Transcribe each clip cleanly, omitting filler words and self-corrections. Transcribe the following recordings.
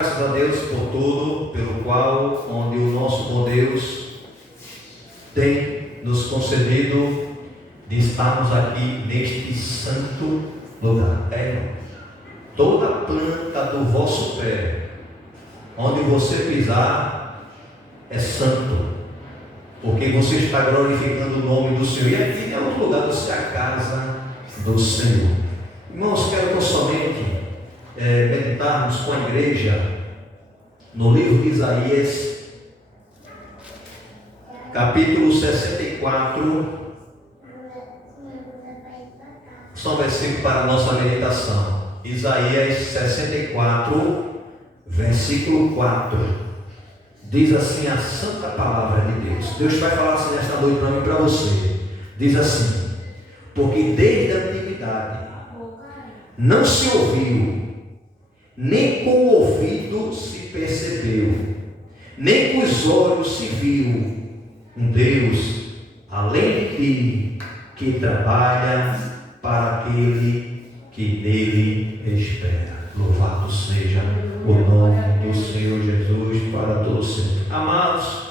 Graças a Deus por tudo, pelo qual, onde o nosso bom Deus tem nos concedido de estarmos aqui neste santo lugar. Irmão, toda planta do vosso pé, onde você pisar, é santo, porque você está glorificando o nome do Senhor. E aqui é outro lugar, você é a casa do Senhor. Irmãos, quero tão somente meditarmos com a igreja no livro de Isaías, capítulo 64, só um versículo para a nossa meditação. Isaías 64, versículo 4, diz assim a santa palavra de Deus. Deus vai falar assim nesta noite para mim e para você. Diz assim: porque desde a antiguidade não se ouviu, nem com o ouvido se percebeu, nem com os olhos se viu um Deus além de ti, que trabalha para aquele que nele espera. Louvado seja o nome do Senhor Jesus para todos sempre. Amados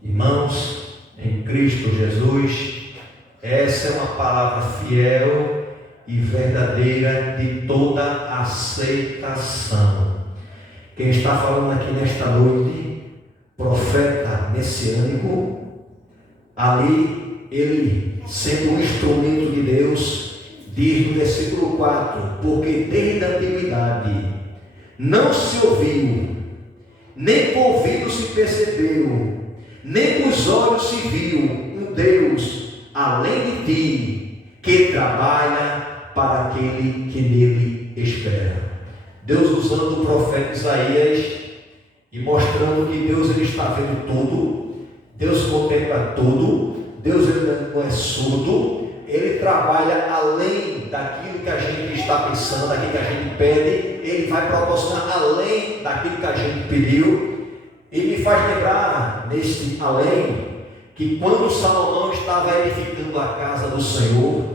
irmãos em Cristo Jesus, essa é uma palavra fiel e verdadeira de toda aceitação. Quem está falando aqui nesta noite, profeta messiânico, ali ele sendo um instrumento de Deus, diz no versículo 4: porque desde a antiguidade não se ouviu, nem com o ouvido se percebeu, nem com os olhos se viu um Deus além de ti, que trabalha para aquele que nele espera. Deus usando o profeta Isaías e mostrando que Deus ele está vendo tudo, Deus contempla tudo, Deus ele não é surdo, ele trabalha além daquilo que a gente está pensando, daquilo que a gente pede, ele vai proporcionar além daquilo que a gente pediu. E me faz lembrar neste além que quando Salomão estava edificando a casa do Senhor,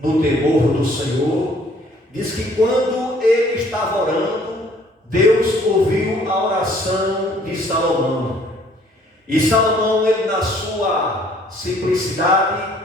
no temor do Senhor, diz que quando ele estava orando, Deus ouviu a oração de Salomão. E Salomão, ele na sua simplicidade,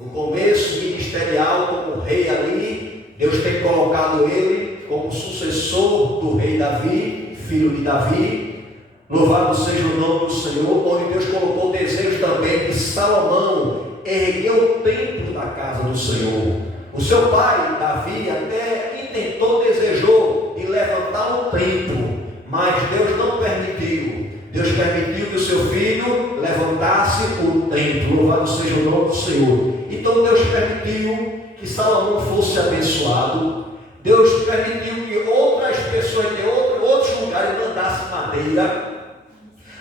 no começo ministerial como rei ali, Deus tem colocado ele como sucessor do rei Davi, filho de Davi. Louvado seja o nome do Senhor, onde Deus colocou o desejo também de Salomão ergueu o templo da casa do Senhor. O seu pai, Davi, até intentou, desejou de levantar um templo, mas Deus não permitiu. Deus permitiu que o seu filho levantasse o templo. Louvado seja o nome do Senhor. Então Deus permitiu que Salomão fosse abençoado. Deus permitiu que outras pessoas de outros lugares mandassem madeira,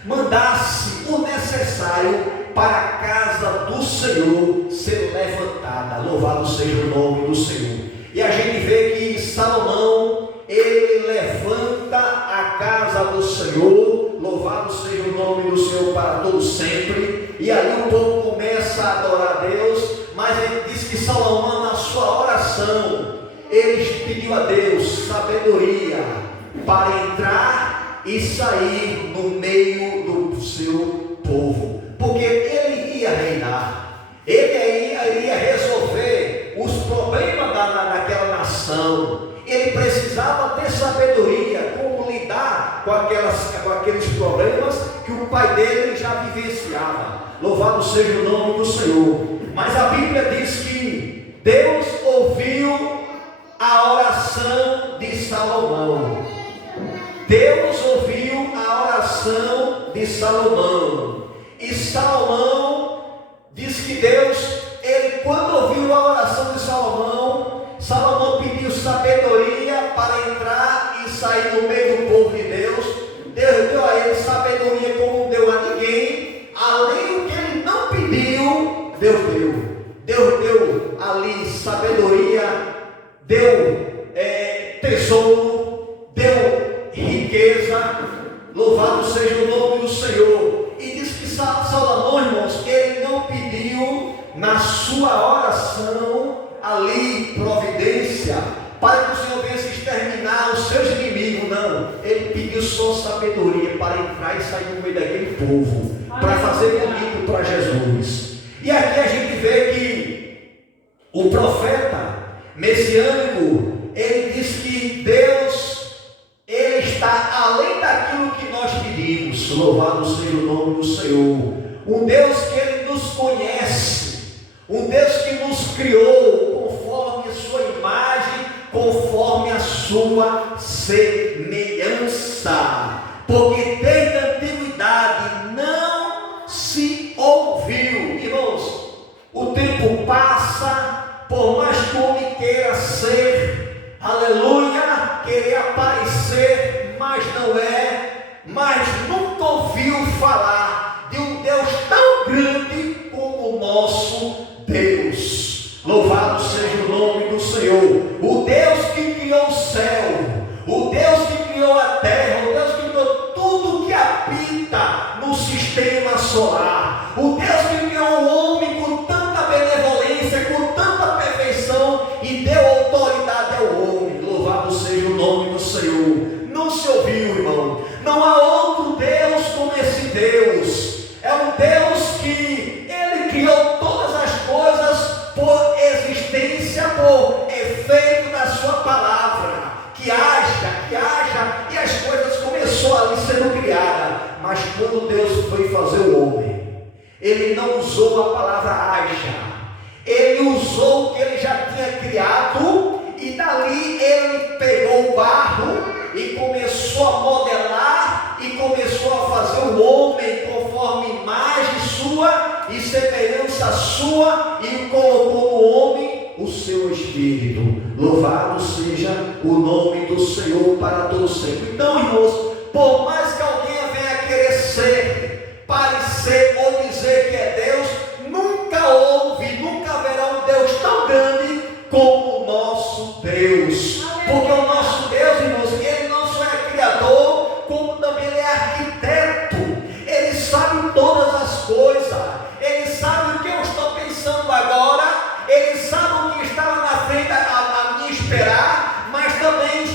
mandasse o necessário para a casa do Senhor ser levantada. Louvado seja o nome do Senhor. E a gente vê que Salomão, ele levanta a casa do Senhor. Louvado seja o nome do Senhor para todos sempre. E ali o povo começa a adorar a Deus. Mas ele diz que Salomão, na sua oração, ele pediu a Deus sabedoria para entrar e sair no meio do seu povo, porque ele ia reinar, ele ia resolver os problemas daquela nação. Ele precisava ter sabedoria como lidar com aqueles problemas que o pai dele já vivenciava. Louvado seja o nome do Senhor. Mas a Bíblia diz que Deus ouviu a oração de Salomão. Deus ouviu a oração de Salomão. E Salomão diz que Deus, ele quando ouviu a oração de Salomão, Salomão pediu sabedoria para entrar e sair no meio do povo de Deus. Deus deu a ele sabedoria como não deu a ninguém. Além do que ele não pediu, Deus deu. Deus deu ali sabedoria, deu tesouro, deu riqueza. Louvado seja o nome do Senhor. E diz que Salomão, irmãos, que ele não pediu na sua oração ali providência para que o Senhor venha exterminar os seus inimigos, não. Ele pediu só sabedoria para entrar e sair no meio daquele povo, para fazer bonito para Jesus. E aqui a gente vê que o profeta messiânico, ele diz que Deus, ele está além daquilo que nós pedimos. Louvado seja o nome do Senhor. Um Deus que ele nos conhece, um Deus que nos criou conforme a sua imagem, conforme a sua semelhança, porque desde a antiguidade não se ouviu. Irmãos, o tempo passa, por mais que o homem queira ser, aleluia, querer aparecer, mas não é, mas nunca ouviu falar de um Deus tão grande como o nosso Deus. Louvado seja o nome do Senhor. O Deus que criou o céu, o Deus que criou a terra, o Deus que criou tudo que habita no sistema solar, o Deus que criou o homem com tanta benevolência, com tanta perfeição e deu autoridade ao homem. Louvado seja o nome do Senhor. Não se ouviu, irmão. Não há outro Deus como esse Deus. É um Deus que ele criou todas as coisas por existência, por efeito da sua palavra, que haja, e as coisas começou ali sendo criada. Mas quando Deus foi fazer o homem, ele não usou a palavra haja, ele usou o que ele já tinha criado, e dali ele pegou o barro e começou a modelar, e começou a fazer o homem conforme imagem sua e semelhança sua, e colocou no homem o seu espírito. Louvado seja o nome do Senhor para todo sempre. Então, irmãos, por mais que alguém venha querer ser, parecer ou dizer que é Deus, nunca houve, nunca haverá um Deus tão grande como o nosso Deus. Porque o nosso Deus, irmãos, ele não só é criador, como também ele é arquiteto. Ele sabe todas as coisas, ele sabe o que eu estou pensando agora, ele sabe o que estava na frente a me esperar, mas também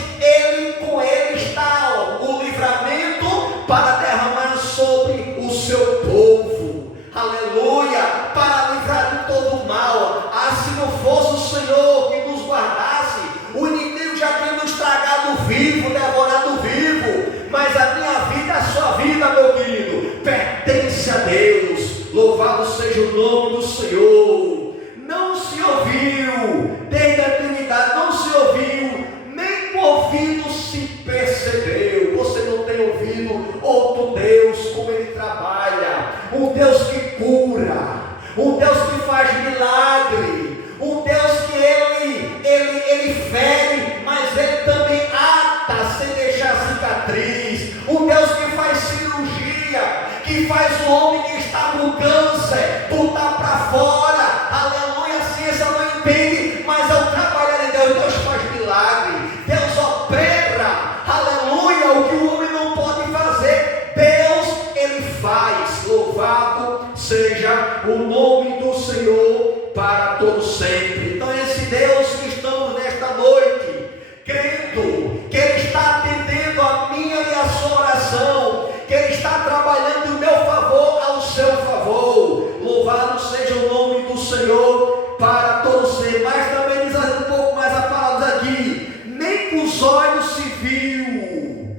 com ele está o livramento para derramar sobre o seu povo, aleluia, para livrar de todo o mal. Se não fosse o Senhor que nos guardasse, o inimigo já tinha nos tragado vivo, devorado vivo. Mas a minha vida, a sua vida, meu querido, pertence a Deus. Louvado seja o nome do Senhor. Não se ouviu, desde a eternidade não se ouviu, nem com ouvido se percebeu. Você não tem ouvido outro Deus como ele trabalha, um Deus que cura, um Deus que faz milagre, um Deus que ele fere, mas ele também ata sem deixar cicatriz, um Deus que faz cirurgia, que faz o homem que está com câncer botar para fora, aleluia. A ciência não entende, mas ao trabalhar em Deus, Deus faz milagre, Deus opera, aleluia. O que o homem não pode fazer, Deus ele faz. Louvado seja o nome do Senhor para todo sempre. Então esse Deus que estamos nesta noite crendo que ele está atendendo a minha e a sua oração, que ele está trabalhando em meu favor, ao seu favor. Louvado seja o nome do Senhor para todos sempre. Mas também diz um pouco mais a palavra aqui: nem com os olhos se viu,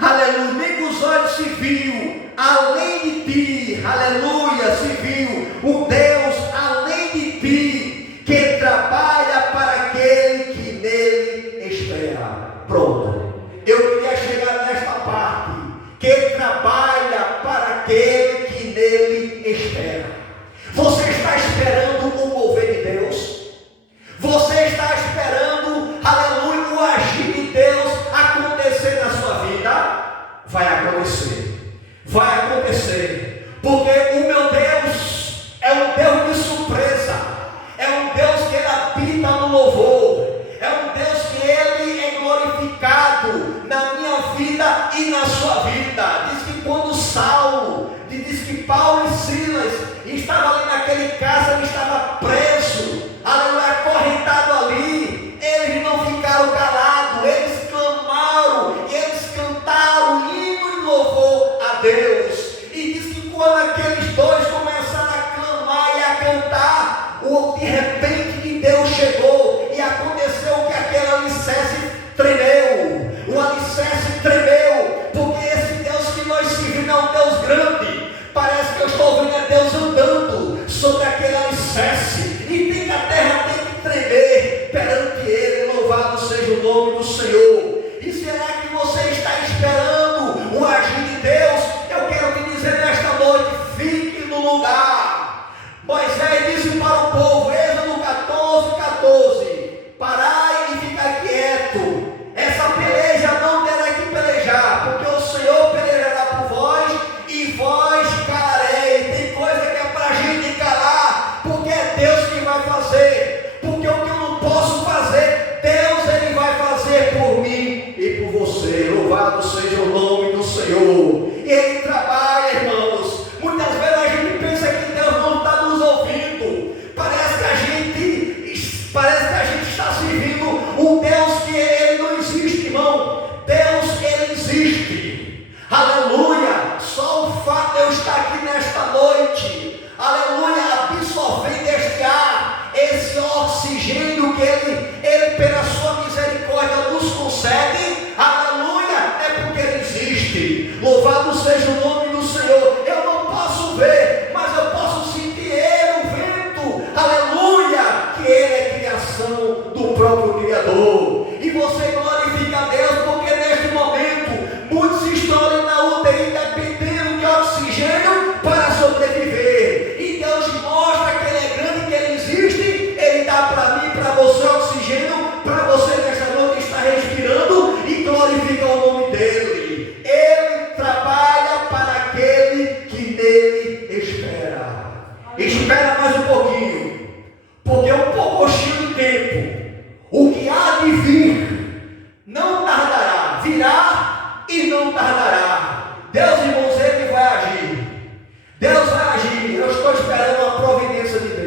aleluia, nem com os olhos se viu, além de ti, aleluia, se viu um Deus além de ti, que trabalha para aquele que nele espera. Pronto, eu queria chegar nesta parte, que ele trabalha para aquele que nele espera. Você está esperando o mover de Deus? Você está esperando, aleluia, o agir de Deus acontecer na sua vida? Vai acontecer, vai acontecer, porque o meu Deus é um Deus de surpresa, é um Deus que ele habita no louvor, é um Deus que ele é glorificado na minha vida e na sua vida. Diz que quando diz que Paulo e Silas estavam ali naquele casa, ele estava preso, aleluia, acorrentado ali, eles não ficaram calados, eles clamaram, eles cantaram, Deus. E diz que quando aqueles dois começaram a clamar e a cantar, de repente Deus chegou e aconteceu que aquele alicerce tremeu. O alicerce tremeu, porque esse Deus que nós servimos é um Deus grande. Parece que eu estou vendo Deus andando sobre aquele alicerce, e tem que a terra tem que tremer perante Ele. Louvado seja o nome do Senhor. E será que você está esperando o agir de Deus? Eu quero te dizer nesta noite: fique no lugar. Moisés disse para o povo, Êxodo 14:14, parai e ficar quieto. Essa peleja não terá que pelejar, porque o Senhor pelejará por vós e vós calarei. Tem coisa que é para a gente calar, porque é Deus que vai fazer. Porque o que eu não posso fazer, Deus Ele vai fazer por mim e por você. Louvado seja o nome do Senhor. Ele trabalha, irmãos. Muitas vezes a gente pensa que Deus não está nos ouvindo. Parece que a gente está servindo um Deus que Ele não existe, irmão. Deus, Ele existe. Aleluia. Só o fato de eu estar aqui nesta noite, aleluia, absorvendo este ar, esse oxigênio que Ele pela sua misericórdia nos concede, aleluia, é porque Ele existe. Louvado seja o nome do Senhor. Eu não posso ver, mas eu posso sentir Ele, o vento, aleluia, que Ele é criação do próprio Criador. E você glorifica a Deus, porque neste momento muitos estão ali na UTI dependendo de oxigênio para sobreviver. E Deus mostra que Ele é grande, que Ele existe. Ele dá para mim, para você oxigênio, para você nesta noite estar respirando, e glorifica o nome dEle. Ele trabalha para aquele que nele espera. Espera mais um pouquinho, porque um pouquinho de tempo, o que há de vir não tardará, virá e não tardará. Deus, irmãos, Ele vai agir. Deus vai agir. Eu estou esperando a providência de Deus.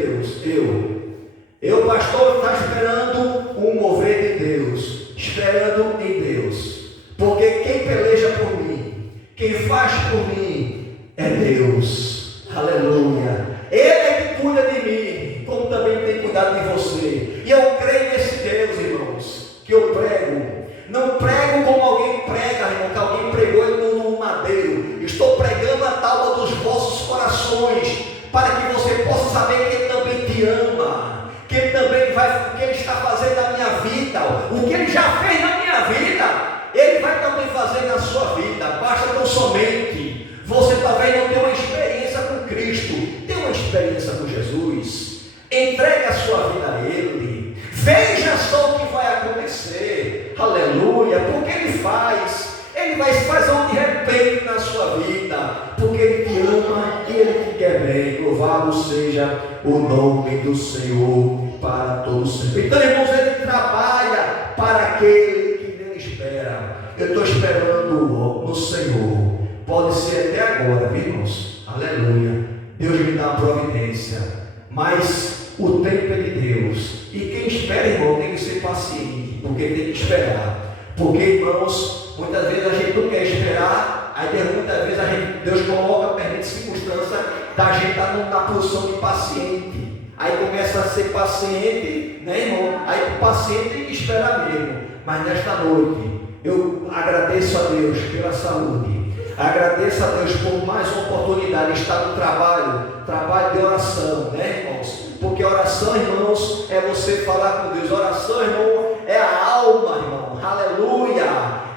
Eu pastor, está esperando um mover de Deus, esperando em Deus, porque quem peleja por mim, quem faz por mim é Deus. Aleluia. Ele é que cuida de mim, como também tem cuidado de você. E eu creio nesse Deus, irmãos, que eu prego. Não prego como alguém prega, irmão, que alguém pregou ele no madeiro. Estou pregando a tábua dos vossos corações, para que você possa saber que Ele também te ama, que Ele também vai, o que Ele está fazendo na minha vida, o que Ele já fez na minha vida, Ele vai também fazer na sua vida. Basta tão somente você talvez não ter uma experiência com Cristo, ter uma experiência com Jesus. Entregue a sua vida a Ele, veja só o que vai acontecer. Aleluia. Porque Ele vai fazer um de repente na sua vida, porque Ele te ama e Ele te quer bem. Louvado seja o nome do Senhor para todos sempre. Então, irmãos, Ele trabalha para aquele que nele espera. Eu estou esperando no Senhor. Pode ser até agora, viu, irmãos? Aleluia. Deus me dá a providência, mas o tempo é de Deus. E quem espera, irmão, tem que ser paciente, porque tem que esperar. Porque, irmãos, muitas vezes a gente não quer esperar, aí muitas vezes Deus coloca, permite circunstância da gente estar na posição de paciente. Aí começa a ser paciente, né, irmão? Aí o paciente tem que esperar mesmo. Mas nesta noite, eu agradeço a Deus pela saúde. Agradeço a Deus por mais uma oportunidade de estar no trabalho de oração, né, irmãos? Porque oração, irmãos, é você falar com Deus. Oração, irmão, é a alma, irmão. Aleluia,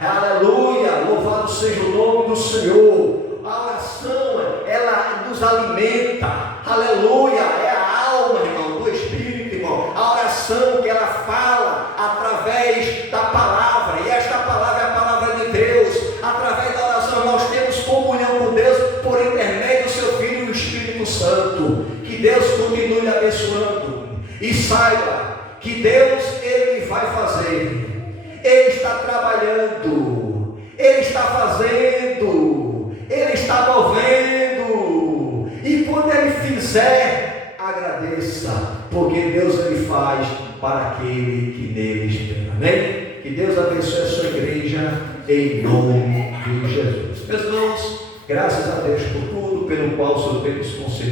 aleluia, louvado seja o nome do Senhor. A oração, ela nos alimenta, aleluia, é a alma, irmão, do Espírito, irmão. A oração que ela fala através da palavra, e esta palavra é a palavra de Deus. Através da oração nós temos comunhão com Deus por intermédio do seu Filho e do Espírito Santo. Que Deus continue lhe abençoando, e saiba que Deus, Ele vai fazer. Ele está trabalhando, Ele está fazendo, Ele está movendo. E quando Ele fizer, agradeça, porque Deus Ele faz para aquele que nele espera. Amém? Que Deus abençoe a sua igreja em nome de Jesus. Meus irmãos, Graças a Deus por tudo pelo qual o Senhor tem nos concedido.